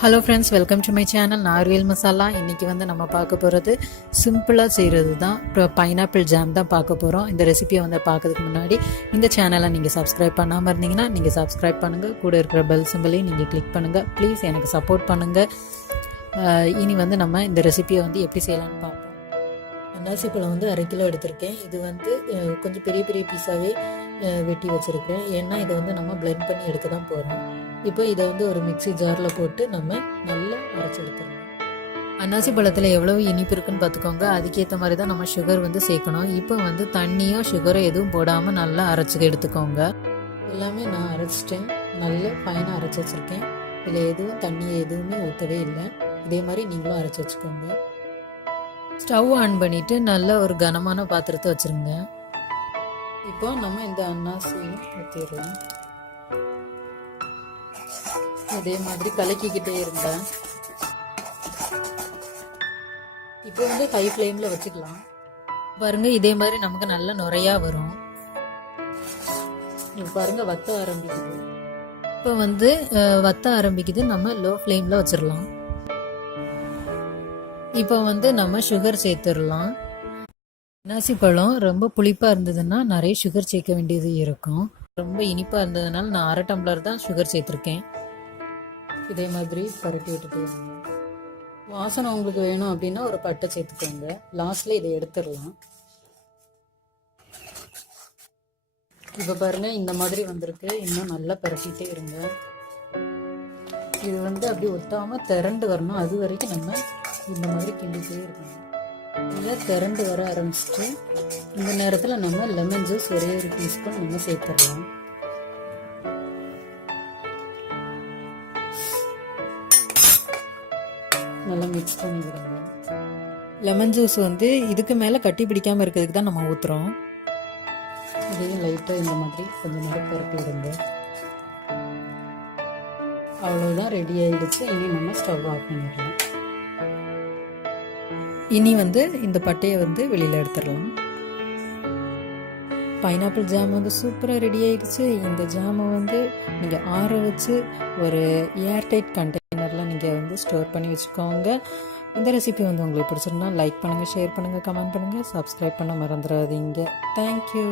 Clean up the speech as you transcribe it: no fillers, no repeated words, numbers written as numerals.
Hello friends, welcome to my channel நார்வேல் மசாலா. இன்றைக்கி வந்து நம்ம பார்க்க போகிறது சிம்பிளாக செய்கிறது தான். இப்போ பைனாப்பிள் ஜாம் தான் பார்க்க போகிறோம். இந்த ரெசிபியை வந்து பார்க்கறதுக்கு முன்னாடி இந்த சேனலை நீங்கள் சப்ஸ்கிரைப் பண்ணாமல் இருந்தீங்கன்னா நீங்கள் சப்ஸ்கிரைப் பண்ணுங்கள். கூட இருக்கிற பெல் சிம்பிளையும் நீங்கள் கிளிக் பண்ணுங்கள். ப்ளீஸ் எனக்கு சப்போர்ட் பண்ணுங்கள். இனி வந்து நம்ம இந்த ரெசிபியை வந்து எப்படி செய்யலான்னு பார்ப்போம். அன்னாசி பழம் வந்து 1/2 கிலோ எடுத்திருக்கேன். இது வந்து கொஞ்சம் பெரிய பெரிய பீஸாகவே வெட்டி வச்சுருக்கேன். ஏன்னா இதை வந்து நம்ம பிளெண்ட் பண்ணி எடுக்க தான் போகிறோம். இப்போ இதை வந்து ஒரு மிக்ஸி ஜாரில் போட்டு நம்ம நல்லா அரைச்சி எடுத்துடலாம். அன்னாசி பழத்தில் எவ்வளோ இனிப்பு இருக்குன்னு பார்த்துக்கோங்க. அதுக்கேற்ற மாதிரி தான் நம்ம சுகர் வந்து சேர்க்கணும். இப்போ வந்து தண்ணியோ சுகரோ எதுவும் போடாமல் நல்லா அரைச்சி எடுத்துக்கோங்க. எல்லாமே நான் அரைச்சிட்டேன். நல்ல ஃபைனாக அரைச்சி வச்சுருக்கேன். இதில் எதுவும் தண்ணி எதுவுமே ஊற்றவே இல்லை. இதே மாதிரி நீங்களும் அரைச்சி வச்சுக்கோங்க. ஸ்டவ் ஆன் பண்ணிவிட்டு நல்ல ஒரு கனமான பாத்திரத்தை வச்சுருங்க. இப்போ நம்ம இந்த அன்னாசியும் ஊற்றிடலாம். அதே மாதிரி கலக்கிக்கிட்டே இருந்தேன். இப்போ வந்து ஹை ஃப்ளேமில் வச்சுக்கலாம். பாருங்க, இதே மாதிரி நமக்கு நல்ல நுரையா வரும். இப்போ பாருங்க, வத்த ஆரம்பிக்குது. இப்போ வந்து வத்த ஆரம்பிக்குது. நம்ம லோ ஃப்ளேமில் வச்சிடலாம். இப்போ வந்து நம்ம சுகர் சேர்த்துடலாம். அன்னாசி பழம் ரொம்ப புளிப்பாக இருந்ததுன்னா நிறைய சுகர் சேர்க்க வேண்டியது இருக்கும். ரொம்ப இனிப்பாக இருந்ததுனால நான் 1/2 டம்ளர் தான் சுகர் சேர்த்துருக்கேன். இதே மாதிரி பரட்டி விட்டுட்டே இருங்க. வாசனை உங்களுக்கு வேணும் அப்படின்னா ஒரு பட்டை சேர்த்துக்கோங்க. லாஸ்ட்ல இதை எடுத்துடலாம். இப்போ பாருங்க, இந்த மாதிரி வந்திருக்கு. இன்னும் நல்லா பரட்டிகிட்டே இருங்க. இது வந்து அப்படி ஒட்டாமல் திரண்டு வரணும். அது வரைக்கும் நம்ம இந்த மாதிரி கிண்டிகிட்டே இருக்கணும். நல்லா திரண்டு வர ஆரம்பிச்சுட்டு இந்த நேரத்தில் நம்ம லெமன் ஜூஸ் ஒரே ஒரு டீஸ்பூன் நம்ம சேர்த்துடலாம். நல்லா மிக்ஸ் பண்ணி விடுங்க. லெமன் ஜூஸ் வந்து இதுக்கு மேலே கட்டி பிடிக்காமல் இருக்கிறதுக்கு தான் நம்ம ஊற்றுறோம். இதையும் லைட்டாக இந்த மாதிரி கொஞ்சம் நேரம் பரப்பி விடுங்க. அவ்வளோதான், ரெடி ஆகிடுச்சு. இனி நம்ம ஸ்டவ் ஆஃப் பண்ணிடலாம். இனி வந்து இந்த பட்டையை வந்து வெளியில் எடுத்துடலாம். பைனாப்பிள் ஜாம் வந்து சூப்பராக ரெடி ஆகிடுச்சு. இந்த ஜாமை வந்து நீங்கள் ஆற வச்சு ஒரு ஏர்டைட் கண்டெய்னரில் நீங்கள் வந்து ஸ்டோர் பண்ணி வச்சுக்கோங்க. இந்த ரெசிபி வந்து உங்களுக்கு பிடிச்சிருந்தா லைக் பண்ணுங்கள், ஷேர் பண்ணுங்கள், கமெண்ட் பண்ணுங்கள், சப்ஸ்கிரைப் பண்ண மறந்துடாதீங்க. தேங்க்யூ.